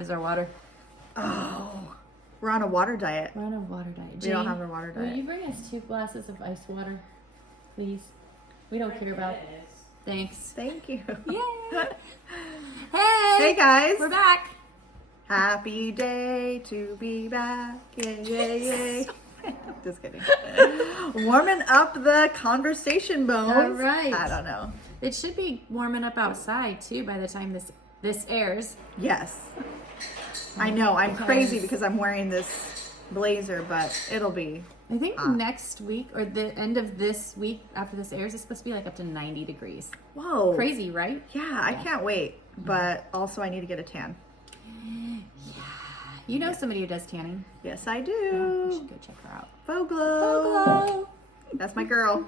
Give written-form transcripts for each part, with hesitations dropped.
have is our water. Oh, we're on a water diet. We're on a water diet. We don't have a water diet. Will you bring us 2 glasses of iced water, please? We don't care about. Thanks. Thank you. Yay! Hey! Hey guys. We're back. Happy day to be back. Yay, yay, yay. Just kidding. Warming up the conversation bones. All right. I don't know. It should be warming up outside too by the time this airs. Yes. I know. I'm crazy because I'm wearing this blazer, but it'll be. I think next week or the end of this week after this airs, it's supposed to be like up to 90 degrees. Whoa. Crazy, right? Yeah, I can't wait. But also I need to get a tan. Yeah. You know somebody who does tanning. Yes, I Yeah, we do. should go check her out. Foglow. That's my girl.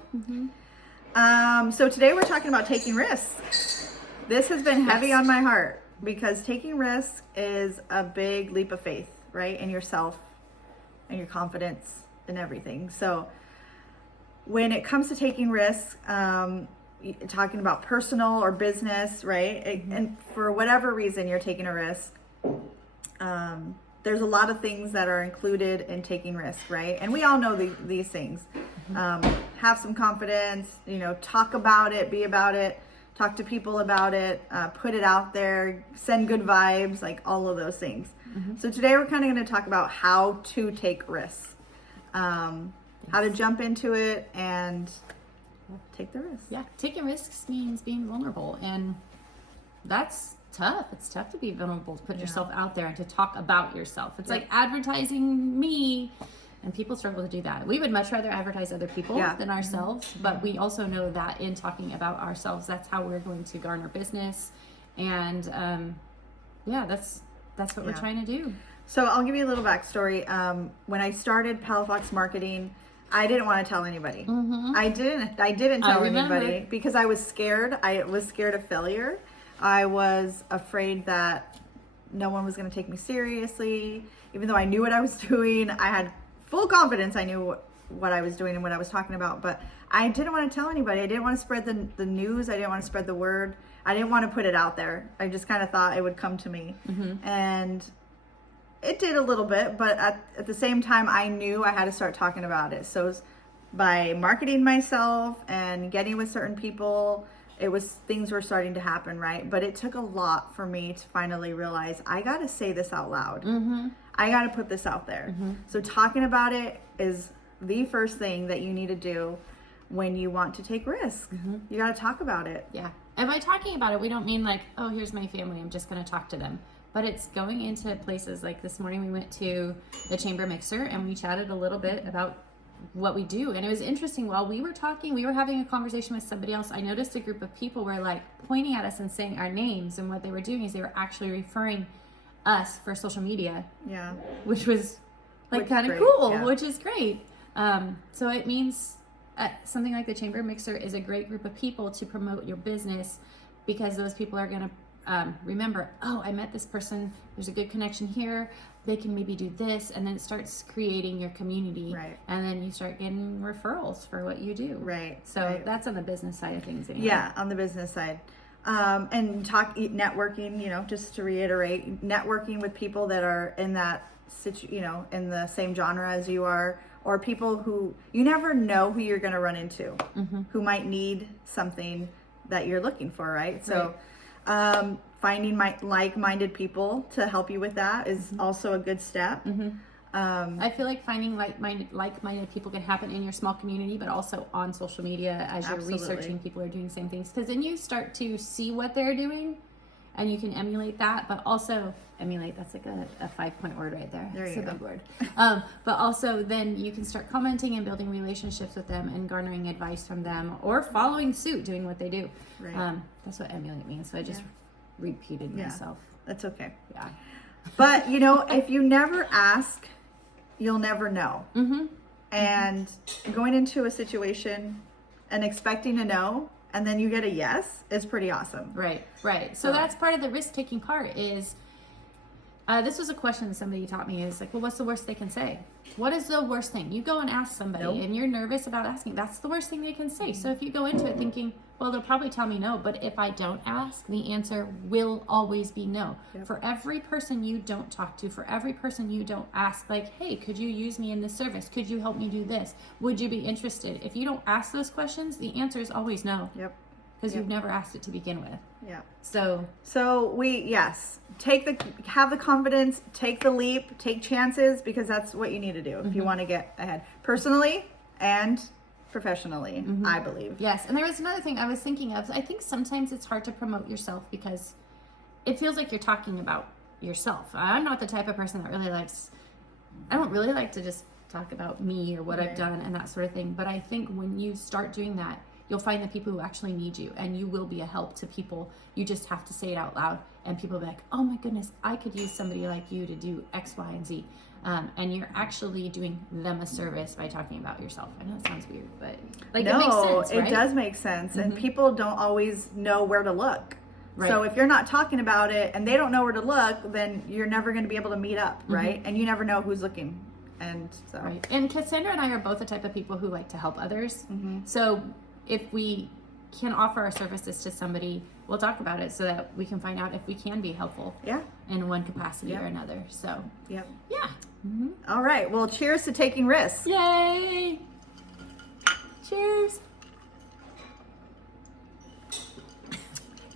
So today we're talking about taking risks. This has been heavy on my heart because taking risks is a big leap of faith, right? In yourself and your confidence and everything. So when it comes to taking risks, talking about personal or business, right? And for whatever reason you're taking a risk, there's a lot of things that are included in taking risks, right? And we all know these things. Have some confidence, talk about it, be about it, talk to people about it, put it out there, send good vibes, like all of those things. So today we're kind of going to talk about how to take risks, how to jump into it and take the risk. Yeah, taking risks means being vulnerable, and that's tough. It's tough to be vulnerable, to put yourself out there and to talk about yourself. It's like advertising me, and people struggle to do that. We would much rather advertise other people than ourselves, but we also know that in talking about ourselves, that's how we're going to garner business. And that's what we're trying to do. So I'll give you a little backstory. When I started Palafox Marketing, I didn't want to tell anybody. I didn't tell anybody because I was scared. I was scared of failure. I was afraid that no one was going to take me seriously. Even though I knew what I was doing, I had full confidence. I knew what I was doing and what I was talking about, but I didn't want to tell anybody. I didn't want to spread the news. I didn't want to spread the word. I didn't want to put it out there. I just kind of thought it would come to me. And it did a little bit, but at the same time, I knew I had to start talking about it. So by marketing myself and getting with certain people, things were starting to happen, right? But it took a lot for me to finally realize I got to say this out loud. I got to put this out there. So talking about it is the first thing that you need to do when you want to take risks. You got to talk about it. Yeah. And by talking about it, we don't mean like, oh, here's my family, I'm just going to talk to them. But it's going into places like this morning we went to the Chamber Mixer and we chatted a little bit about what we do. And it was interesting, while we were talking, we were having a conversation with somebody else. I noticed a group of people were like pointing at us and saying our names, and what they were doing is they were actually referring us for social media. Yeah. Which was like kind of great. cool, Yeah. which is great. So it means something like the Chamber Mixer is a great group of people to promote your business, because those people are going to remember, oh, I met this person, there's a good connection here, they can maybe do this, and then it starts creating your community. Right. And then you start getting referrals for what you do. Right. So that's on the business side of things. Anyway. Yeah, on the business side. And networking, just to reiterate, networking with people that are in that in the same genre as you are, or people who you never know who you're going to run into, who might need something that you're looking for, right? So finding like-minded people to help you with that is also a good step. I feel like finding like-minded people can happen in your small community, but also on social media as you're researching people who are doing the same things. Because then you start to see what they're doing, and you can emulate that. But also emulate, that's like a 5-point word right there. There it's you a go. big word. But also then you can start commenting and building relationships with them and garnering advice from them, or following suit, doing what they do. Right. That's what emulate means. So I just repeated myself. That's okay. Yeah. But if you never ask, you'll never know. And going into a situation and expecting to know, and then you get a yes, is pretty awesome. Right. So that's part of the risk-taking part, is This was a question that somebody taught me is like, well, what's the worst they can say? What is the worst thing? You go and ask somebody and you're nervous about asking. That's the worst thing they can say. So if you go into it thinking, well, they'll probably tell me no, but if I don't ask, the answer will always be no. Yep. For every person you don't talk to, for every person you don't ask, like, hey, could you use me in this service? Could you help me do this? Would you be interested? If you don't ask those questions, the answer is always no. Yep. Because you've never asked it to begin with. Yeah. So have the confidence, take the leap, take chances, because that's what you need to do if you want to get ahead personally and professionally, I believe. Yes. And there was another thing I was thinking of. I think sometimes it's hard to promote yourself because it feels like you're talking about yourself. I'm not the type of person that I don't really like to just talk about me or what I've done and that sort of thing. But I think when you start doing that, you'll find the people who actually need you, and you will be a help to people. You just have to say it out loud, and people will be like, oh my goodness, I could use somebody like you to do X, Y, and Z. And you're actually doing them a service by talking about yourself. I know it sounds weird, but it makes sense, right? It does make sense. And people don't always know where to look. Right. So if you're not talking about it and they don't know where to look, then you're never going to be able to meet up, right? And you never know who's looking. And so. Right. And Cassandra and I are both the type of people who like to help others. So if we can offer our services to somebody, we'll talk about it so that we can find out if we can be helpful in one capacity or another. So yeah. All right, well, cheers to taking risks. Yay. Cheers.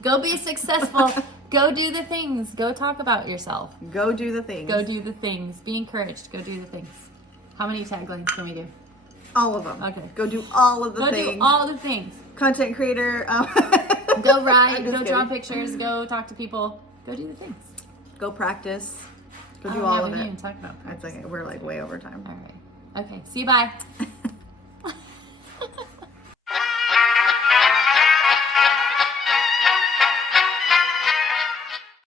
Go be successful. Go do the things. Go talk about yourself. Go do the things. Go do the things. Be encouraged. Go do the things. How many taglines can we do? All of them. Okay. Go do all of the things. Go do all the things. Content creator. Go write. Go draw pictures. Go talk to people. Go do the things. Go practice. Go do all of it. We didn't even talk about practice. We're like way over time. All right. Okay. See you. Bye.